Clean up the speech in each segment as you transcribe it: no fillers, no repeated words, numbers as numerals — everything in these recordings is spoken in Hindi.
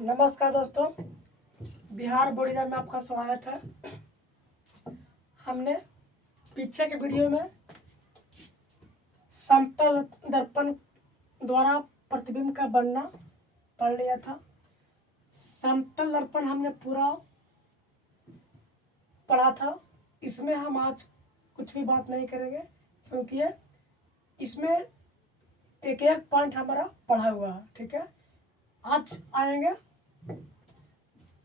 नमस्कार दोस्तों, बिहार बोर्ड एग्जाम में आपका स्वागत है। हमने पीछे के वीडियो में समतल दर्पण द्वारा प्रतिबिंब का बनना पढ़ लिया था। समतल दर्पण हमने पूरा पढ़ा था। इसमें हम आज कुछ भी बात नहीं करेंगे क्योंकि इसमें एक एक पॉइंट हमारा पढ़ा हुआ है। ठीक है, आज आएंगे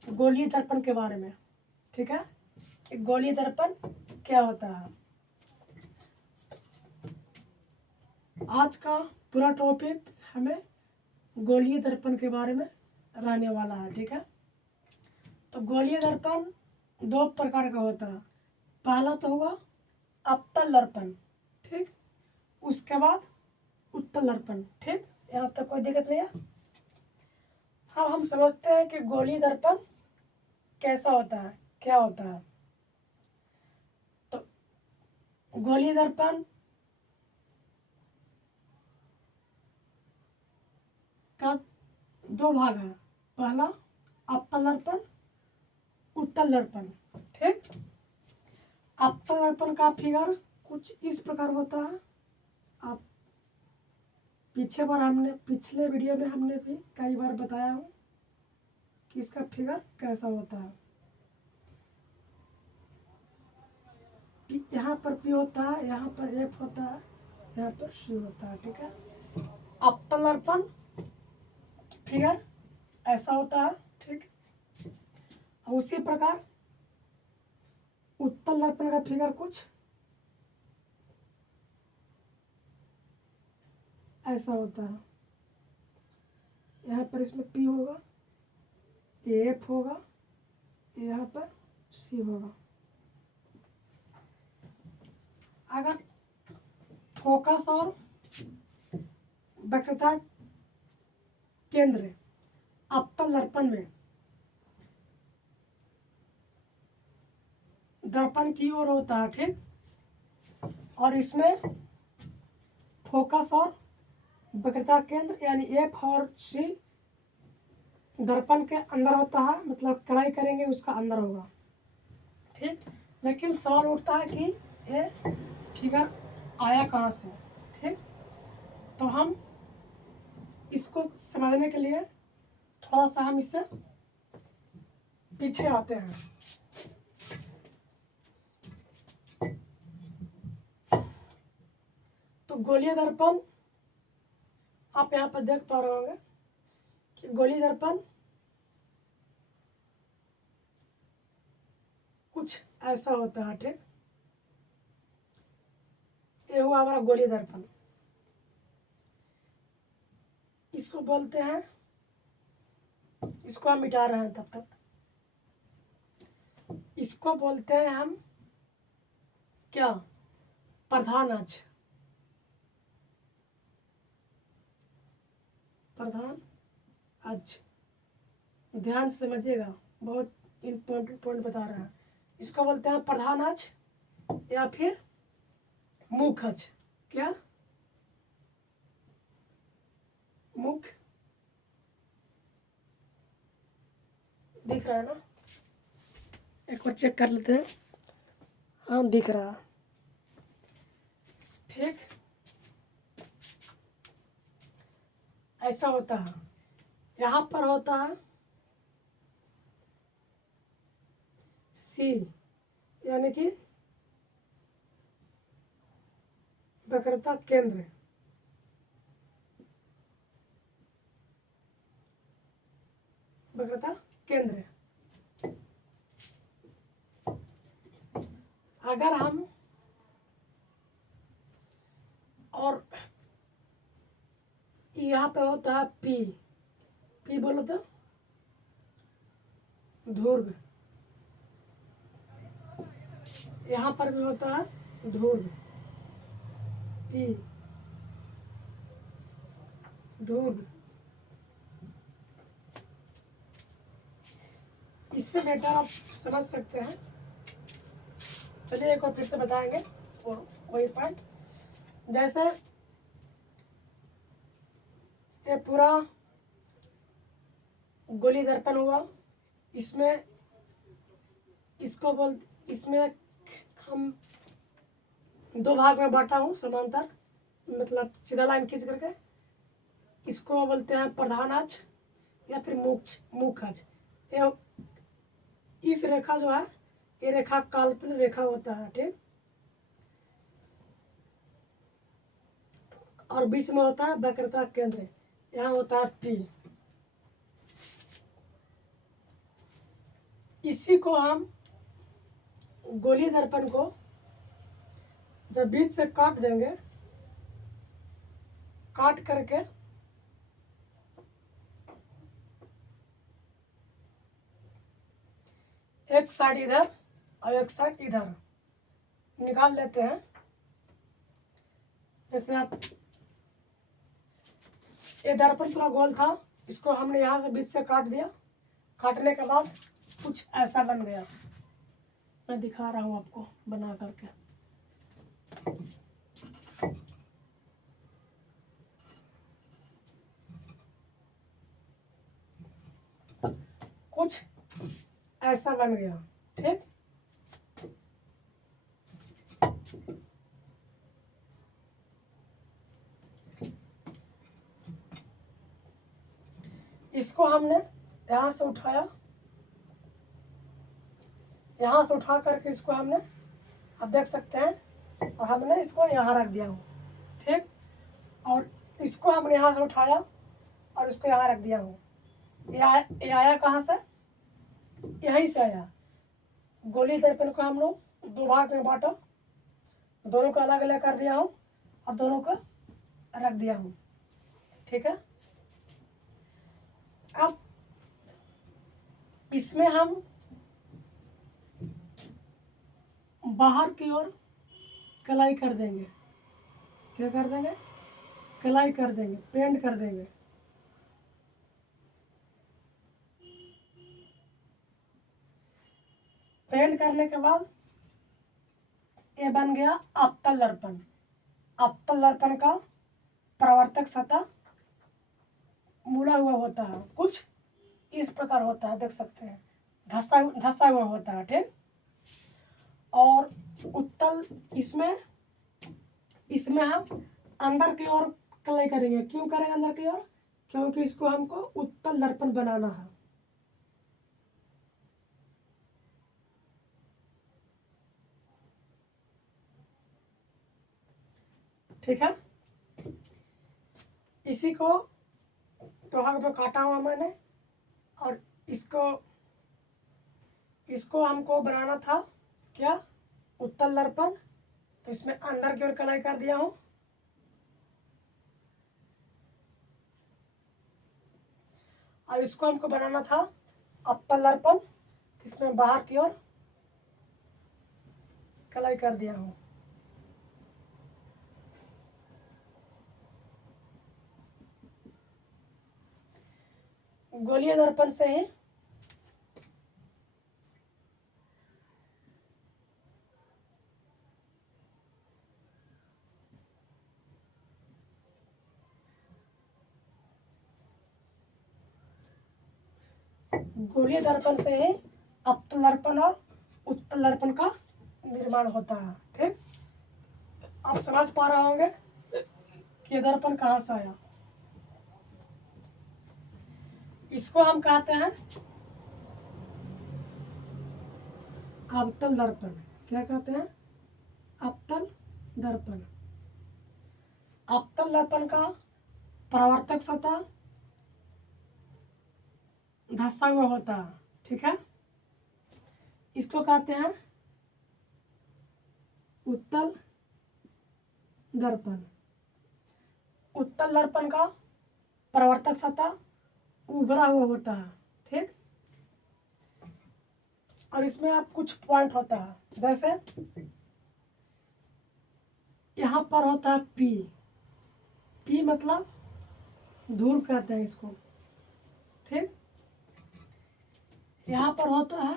गोलीय दर्पण के बारे में। ठीक है, गोलीय दर्पण क्या होता है। आज का पूरा टॉपिक हमें गोलीय दर्पण के बारे में रहने वाला है। ठीक है, तो गोलीय दर्पण दो प्रकार का होता है। पहला तो हुआ अवतल दर्पण, ठीक, उसके बाद उत्तल दर्पण। ठीक, यहाँ तक कोई दिक्कत नहीं है। अब हम समझते हैं कि गोलीय दर्पण कैसा होता है, क्या होता है। तो गोलीय दर्पण का दो भाग है। पहला अवतल दर्पण, उत्तल दर्पण। ठीक, अवतल दर्पण का फिगर कुछ इस प्रकार होता है। आप पिछले वीडियो में हमने भी कई बार बताया हूँ कि इसका फिगर कैसा होता है। यहाँ पर पी होता है, यहाँ पर एफ होता है, यहाँ पर सी होता है। ठीक है, अवतल दर्पण फिगर ऐसा होता है। ठीक, और उसी प्रकार उत्तल दर्पण का फिगर कुछ ऐसा होता है। यहाँ पर इसमें पी होगा, एफ होगा, यहाँ पर सी होगा। अगर फोकस और वक्रता केंद्र अवतल दर्पण में दर्पण की ओर होता है। ठीक, और इसमें फोकस और वक्रता केंद्र यानी एफ और सी दर्पण के अंदर होता है, मतलब कलाई करेंगे उसका अंदर होगा। ठीक, लेकिन सवाल उठता है कि ये फिगर आया कहाँ से। ठीक, तो हम इसको समझने के लिए थोड़ा सा हम इससे पीछे आते हैं। तो गोलीय दर्पण आप यहाँ पर देख पा रहे होंगे कि गोलीय दर्पण कुछ ऐसा होता है। ठीक, ये हुआ हमारा गोलीय दर्पण। इसको बोलते हैं, इसको हम मिटा रहे हैं तब तक, इसको बोलते हैं हम क्या, प्रधान अक्ष। प्रधान अक्ष ध्यान से समझिएगा, बहुत इम्पोर्टेंट पॉइंट बता रहे हैं। इसको बोलते हैं प्रधान अक्ष या फिर मुख्य अक्ष। क्या, मुख्य दिख रहा है ना, एक बार चेक कर लेते हैं। हाँ, दिख रहा। ठीक, ऐसा होता है। यहाँ पर होता है सी यानी कि वक्रता केंद्र। वक्रता केंद्र अगर हम और यहाँ पे होता है पी, पी बोलो तो ध्रुव। यहाँ पर भी होता है ध्रुव, पी ध्रुव। इससे बेटर आप समझ सकते हैं। चलिए एक बार फिर से बताएंगे और वही पॉइंट। जैसे ये पूरा गोलीय दर्पण हुआ। इसमें इसमें हम दो भाग में बांटा हूँ समांतर, मतलब सीधा लाइन खींच करके। इसको बोलते हैं प्रधान अक्ष या फिर मुख्य अक्ष। ये इस रेखा जो है, ये रेखा काल्पनिक रेखा होता है, ठीक। और बीच में होता है वक्रता केंद्र, यहाँ होता है P। इसी को हम गोलीय दर्पण को जब बीच से काट देंगे, काट करके एक साइड इधर और एक साइड इधर निकाल लेते हैं। जैसे आप, ये दर्पण पूरा गोल था, इसको हमने यहाँ से बीच से काट दिया। काटने के बाद कुछ ऐसा बन गया। मैं दिखा रहा हूँ आपको बना करके। कुछ ऐसा बन गया, ठीक। इसको हमने यहाँ से उठाया, यहाँ से उठा करके इसको हमने, आप देख सकते हैं, और हमने इसको यहाँ रख दिया हूँ, ठीक। और इसको हमने यहाँ से उठाया और इसको यहाँ रख दिया हूँ। ये आया कहाँ से? यहीं से आया। गोलीय दर्पण को हम लोग दो भाग में बांटा, दोनों को अलग अलग कर दिया हूँ और दोनों को रख दिया हूँ, ठीक है। अब इसमें हम बाहर की ओर कलाई कर देंगे। क्या कर देंगे? कलाई कर देंगे, पेंट कर देंगे। पेंट करने के बाद ये बन गया अवतल दर्पण। अवतल दर्पण का परावर्तक सतह मुड़ा हुआ होता है, कुछ इस प्रकार होता है, देख सकते हैं, धंसा हुआ होता है, ठीक। और उत्तल, इसमें हम अंदर की ओर कलाई करेंगे। क्यों करेंगे अंदर की ओर? क्योंकि इसको हमको उत्तल दर्पण बनाना है। ठीक है, इसी को दो भाग में काटा हुआ मैंने, और इसको हमको बनाना था क्या? उत्तल दर्पण। तो इसमें अंदर की ओर कलाई कर दिया हूँ, और इसको हमको बनाना था अवतल दर्पण। इसमें बाहर की ओर कलाई कर दिया हूँ। गोलीय दर्पण से ही गोलीय दर्पण से ही अवतल दर्पण और उत्तल दर्पण का निर्माण होता है, ठीक। आप समझ पा रहे होंगे कि दर्पण कहाँ से आया। इसको हम कहते हैं अवतल दर्पण। क्या कहते हैं? अवतल दर्पण। अवतल दर्पण का परावर्तक सतह धंसा हुआ होता है, ठीक है। इसको कहते हैं उत्तल दर्पण। उत्तल दर्पण का परावर्तक सतह उभरा हुआ होता है, ठीक। और इसमें आप कुछ पॉइंट होता है, जैसे यहाँ पर होता है P। P मतलब ध्रुव कहते हैं इसको, ठीक। यहाँ पर होता है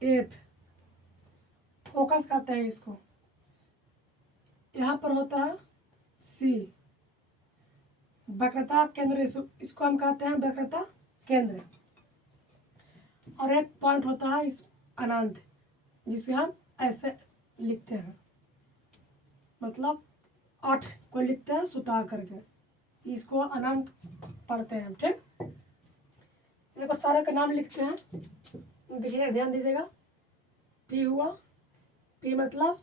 F, फोकस कहते हैं इसको। यहाँ पर होता है C, वक्रता केंद्र, इसको हम कहते हैं वक्रता केंद्र। और एक पॉइंट होता है इस अनंत, जिसे हम ऐसे लिखते हैं, मतलब 8 को लिखते हैं सुता करके, इसको अनंत पढ़ते हैं हम। ठीक, देखो सारे का नाम लिखते हैं, देखिए ध्यान दीजिएगा। पी हुआ, पी मतलब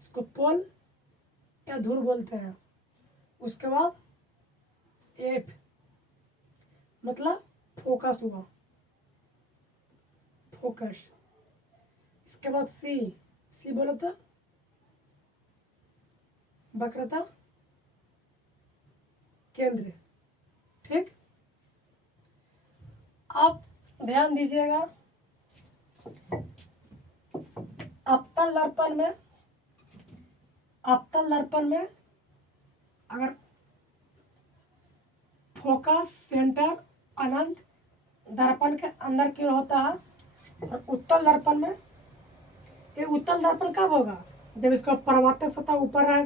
इसको पोल या धुर बोलते हैं। उसके बाद एफ मतलब फोकस हुआ, फोकस। इसके बाद सी, सी बोलो तो वक्रता केंद्र। ठीक, अब ध्यान दीजिएगा, अवतल दर्पण में, अवतल दर्पण में अगर फोकस सेंटर अनंत दर्पण के अंदर की ओर होता है, और उत्तल दर्पण में, ये उत्तल दर्पण कब होगा? जब इसका परावर्तक सतह ऊपर रहे,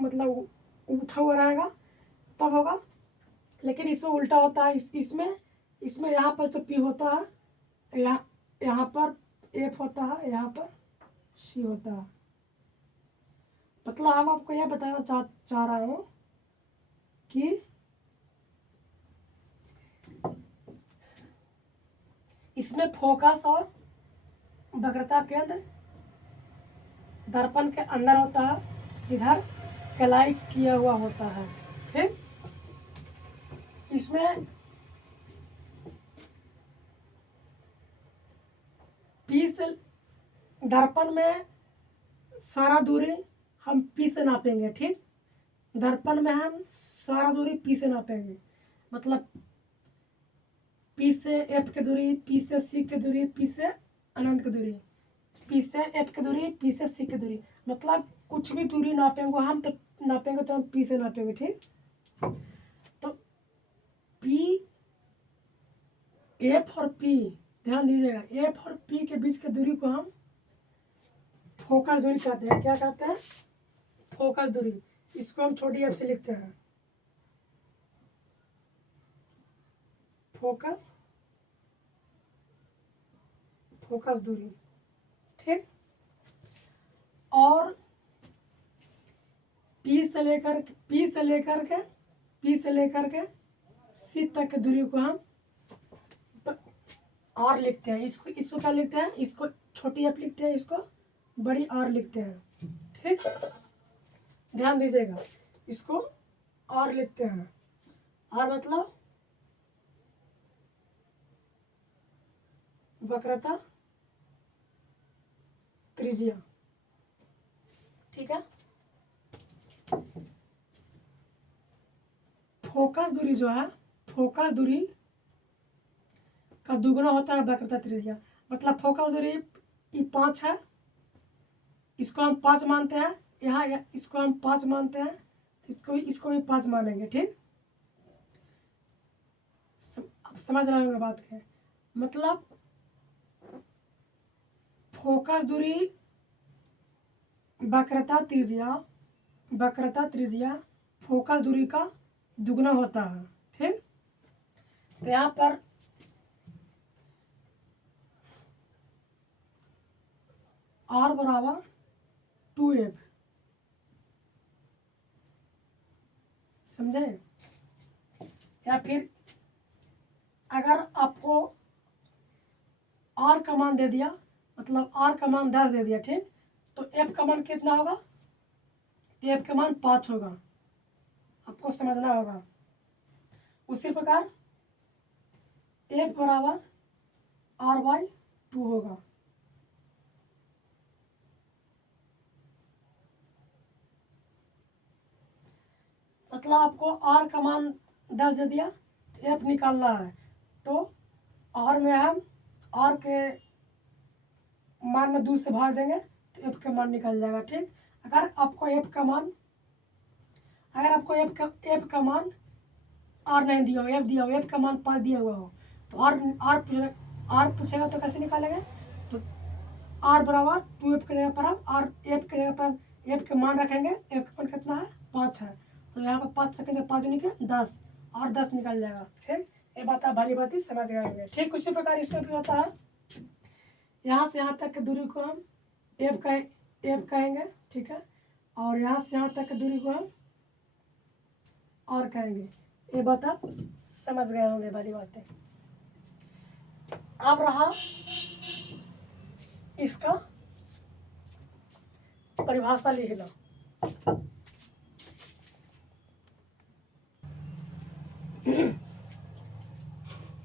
मतलब उठा हुआ रहेगा तब होगा। लेकिन इसमें उल्टा होता है, इसमें यहाँ पर तो पी होता है, यहाँ पर एफ होता है, यहाँ पर सी होता है। मतलब हम आपको यह बताना चाह रहा हूँ कि इसमें फोकस और वक्रता केंद्र दर्पण के अंदर होता है, इधर कलाई किया हुआ होता है। ठीक, इसमें पी से दर्पण में सारा दूरी हम पी से नापेंगे। ठीक, दर्पण में हम सारा दूरी पी से नापेंगे, मतलब पी से एफ की दूरी, पी से सी की दूरी, पी से अनंत की दूरी, पी से एफ की दूरी, पी से सी की दूरी, मतलब कुछ भी दूरी नापेंगे हम तो हम पी से नापेंगे। ठीक, तो पी, एफ और पी, ध्यान दीजिएगा, एफ और पी के बीच की दूरी को हम फोकस दूरी कहते हैं। क्या कहते हैं? फोकस दूरी। इसको हम छोटी एफ से लिखते हैं, फोकस, फोकस दूरी। ठीक, और पी से लेकर के सी तक की दूरी को हम आर लिखते हैं। इसको क्या लिखते हैं? इसको छोटी एफ लिखते हैं, इसको बड़ी आर लिखते हैं। ठीक, ध्यान दीजिएगा, इसको आर लिखते हैं। आर मतलब वक्रता त्रिज्या। ठीक है, फोकस दूरी जो है, फोकस दूरी का दुगना होता है वक्रता त्रिज्या। मतलब फोकस दूरी ये 5 है, इसको हम 5 मानते हैं, यहाँ इसको हम 5 मानते हैं, इसको भी 5 मानेंगे। ठीक, अब समझ रहे होंगे बात के। मतलब फोकस दूरी वक्रता त्रिज्या फोकस दूरी का दुगना होता है। ठीक, तो यहाँ पर R बराबर 2F, समझे? या फिर अगर आपको R का मान दे दिया, मतलब R का मान 10 दे दिया, ठीक, तो F का मान कितना होगा? तो F का मान 5 होगा, आपको समझना होगा। उसी प्रकार F बराबर R/2 होगा। मतलब आपको R का मान 10 दे दिया, तो F निकालना है, तो R में हम R के मान में 2 से भाग देंगे तो F का मान निकल जाएगा। ठीक, अगर आपको F का मान R नहीं दिया हो, F दिया हो, F का मान 5 दिया हुआ हो, तो R पूछेगा तो कैसे निकालेंगे? तो R बराबर 2F की जगह पर हम F की जगह पर F के मान रखेंगे। F का मान कितना है? 5 है, तो यहाँ पर 5 रखेंगे, 5 दूनी के 10 और 10 निकल जाएगा। ठीक, ये बात आप भली बात ही समझ गए। ठीक उसी प्रकार इसमें भी होता है, यहाँ से यहाँ तक की दूरी को हम एफ कहेंगे, ठीक है, और यहाँ से यहाँ तक की दूरी को हम और कहेंगे। ये बात आप समझ गए होंगे वाली बातें। अब रहा इसका परिभाषा लिख लो।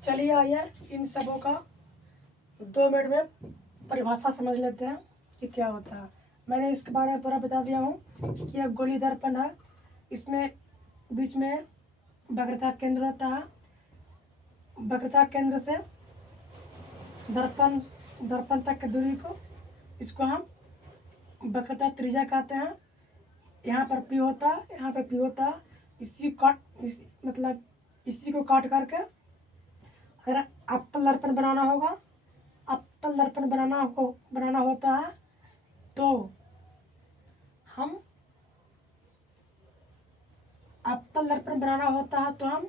चलिए आइए इन सबों का 2 मिनट में परिभाषा समझ लेते हैं कि क्या होता है। मैंने इसके बारे में पूरा बता दिया हूँ कि एक गोली दर्पण है, इसमें बीच में वक्रता केंद्र होता है, वक्रता केंद्र से दर्पण तक की दूरी को, इसको हम वक्रता त्रिज्या कहते हैं। यहाँ पर पी होता है, यहाँ पर पी होता है, मतलब इसी को काट करके अगर अवतल दर्पण बनाना होगा, अवतल दर्पण बनाना होता है तो हम अवतल दर्पण बनाना होता है तो हम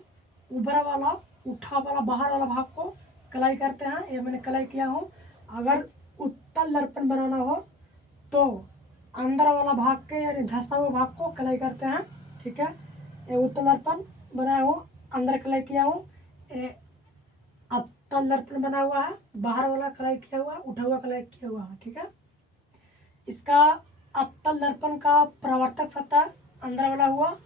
ऊपर वाला उठा वाला बाहर वाला भाग को कलाई करते हैं। ये मैंने कलाई किया हूँ। अगर उत्तल दर्पण बनाना हो तो अंदर वाला भाग के यानी धंसा हुआ भाग को कलाई करते हैं। ठीक है, ये उत्तल दर्पण बनाया हूँ, अंदर कलाई किया हूँ। ये अवतल दर्पण बना हुआ है, बाहर वाला कलाई किया हुआ, उठा हुआ कलाई किया हुआ है। ठीक है, इसका अवतल दर्पण का प्रवर्तक सतह अंदर वाला हुआ,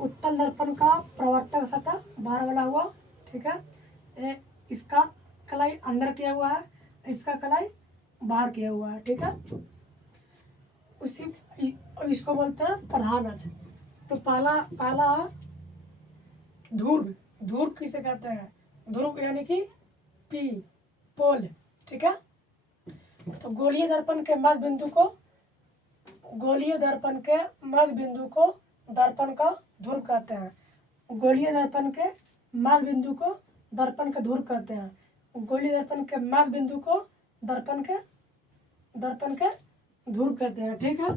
उत्तल दर्पण का प्रवर्तक सतह बाहर वाला हुआ। ठीक है, इसका कलाई अंदर किया हुआ है, इसका कलाई बाहर किया हुआ है। ठीक है, इसको बोलते हैं प्रधान अक्ष। तो पहला ध्रुव, ध्रुव किसे कहते हैं? ध्रुव यानी कि पी, पोल। ठीक है, तो गोलीय दर्पण के मध्य बिंदु को, गोलीय दर्पण के मध्य बिंदु को दर्पण का ध्रुव कहते हैं। गोलीय दर्पण के मध्य बिंदु को दर्पण का ध्रुव कहते हैं। गोलीय दर्पण के मध्य बिंदु को दर्पण के ध्रुव कहते हैं। ठीक है,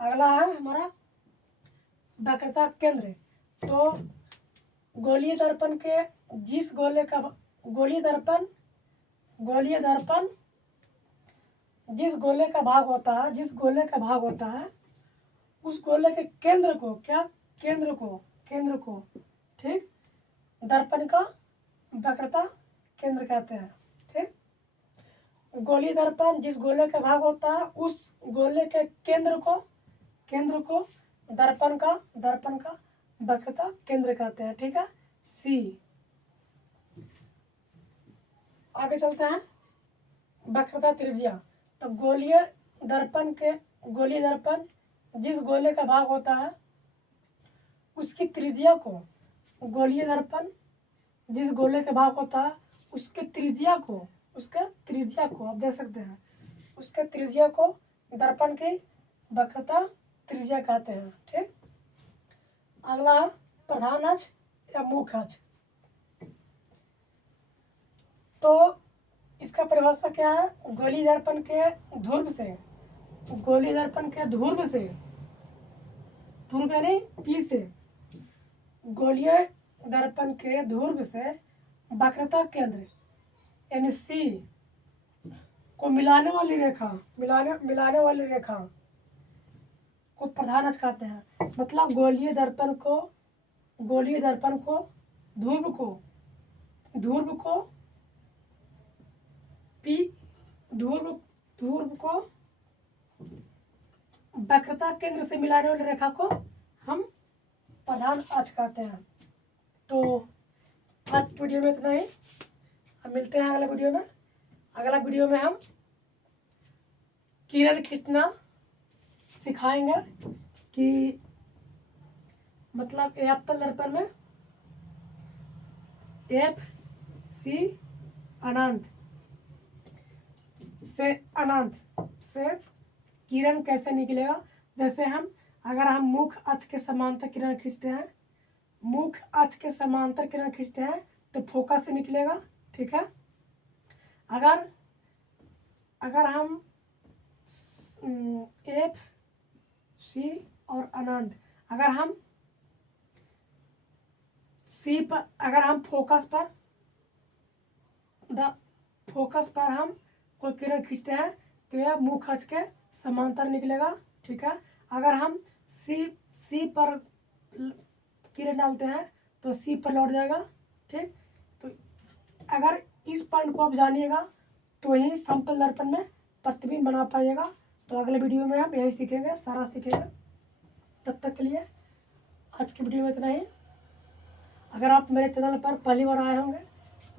अगला है हमारा वक्रता केंद्र। तो गोलीय दर्पण के जिस गोले का गोलीय दर्पण जिस गोले का भाग होता है, जिस गोले का भाग होता है उस गोले के केंद्र को, क्या केंद्र को ठीक दर्पण का वक्रता केंद्र कहते हैं। ठीक, गोलीय दर्पण जिस गोले का भाग होता है उस गोले के केंद्र को दर्पण का वक्रता केंद्र कहते हैं। ठीक है, सी। आगे चलते हैं वक्रता त्रिज्या। तो गोलीय दर्पण जिस गोले का भाग होता है उसकी त्रिज्या को, गोलीय दर्पण जिस गोले का भाग होता है उसके त्रिज्या को आप देख सकते हैं, उसके त्रिज्या को दर्पण की वक्रता त्रिज्या कहते हैं। ठीक, अगला है प्रधान अक्ष या मुख्य अक्ष। तो इसका परिभाषा क्या है? गोलीय दर्पण के ध्रुव से, ध्रुव यानी पी से, गोलीय दर्पण के ध्रुव से वक्रता केंद्र यानी सी को मिलाने वाली रेखा को प्रधान अक्ष कहते हैं। मतलब गोलीय दर्पण को ध्रुव को वक्रता केंद्र से मिलाने वाली रेखा को हम प्रधान अक्ष कहते हैं। तो आज की वीडियो में इतना ही, अब मिलते हैं अगले वीडियो में। अगला वीडियो में हम किरण खींचना सिखाएंगे कि मतलब ए अवतल दर्पण में एफ सी अनंत से किरण कैसे निकलेगा। जैसे अगर हम मुख्य अक्ष के समांतर किरण खींचते हैं तो फोकस से निकलेगा। ठीक है, अगर हम एफ सी और अनंत अगर हम सी पर अगर हम फोकस पर हम कोई किरण खींचते हैं तो यह मुंह खच के समांतर निकलेगा, ठीक है। अगर हम सी पर किरण डालते हैं तो सी पर लौट जाएगा, ठीक। तो अगर इस पॉइंट को आप जानिएगा तो ही समतल दर्पण में प्रतिबिंब बना पाइएगा। तो अगले वीडियो में हम यही सीखेंगे, सारा सीखेंगे। तब तक के लिए आज की वीडियो में इतना ही। अगर आप मेरे चैनल पर पहली बार आए होंगे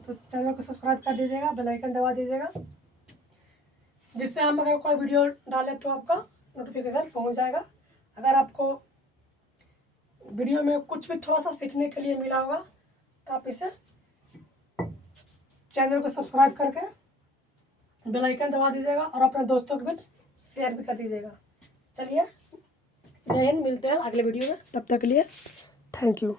तो चैनल को सब्सक्राइब कर दीजिएगा, बेल आइकन दबा दीजिएगा, जिससे हम अगर कोई वीडियो डालें तो आपका नोटिफिकेशन पहुंच जाएगा। अगर आपको वीडियो में कुछ भी थोड़ा सा सीखने के लिए मिला होगा तो आप इसे चैनल को सब्सक्राइब करके बेल आइकन दबा दीजिएगा और अपने दोस्तों के बीच शेयर भी कर दीजिएगा। चलिए, जय हिंद, मिलते हैं अगले वीडियो में। तब तक के लिए थैंक यू।